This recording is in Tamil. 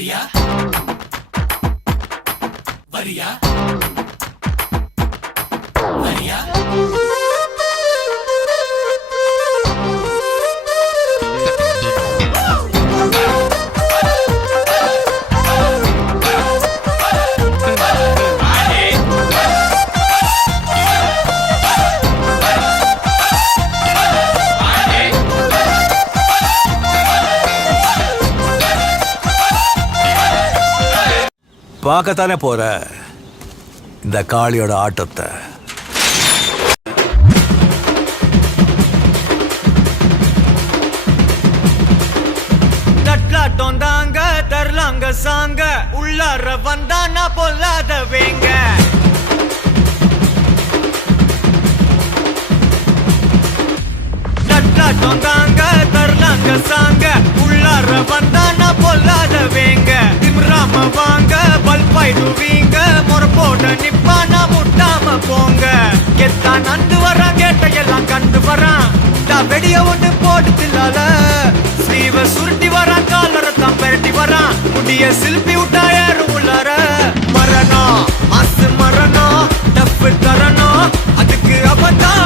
வரியா வரியா வரியா பார்க்கத்தானே போற இந்த காளியோட ஆட்டத்தை. தட்லாட்டம் தாங்க தரலாங்க சாங்க உள்ளார வந்தானா பொல்லாத வேங்க. தட்லாட்டம் தாங்க தரலாங்க சாங்க உள்ளார வந்தானா பொல்லாத வேங்க. திமிராம வாங்க பல்பாயிடுவீங்க முறப்போட நிப்பானா முட்டாம போங்க. கெத்தான் நந்து வரான் கேட்டையெல்லாம் கண்டு வரான் வெடிய ஒண்ணு போடுதில்லால ஸ்லீவ சுருட்டி வரான் காலரத்தான் பெரட்டி வரான் முடிய சில்பி விட்டா ஏறும் உள்ளார. மரணம் மாசு மரணம் டப்பு தரணும் அதுக்கு அவதான்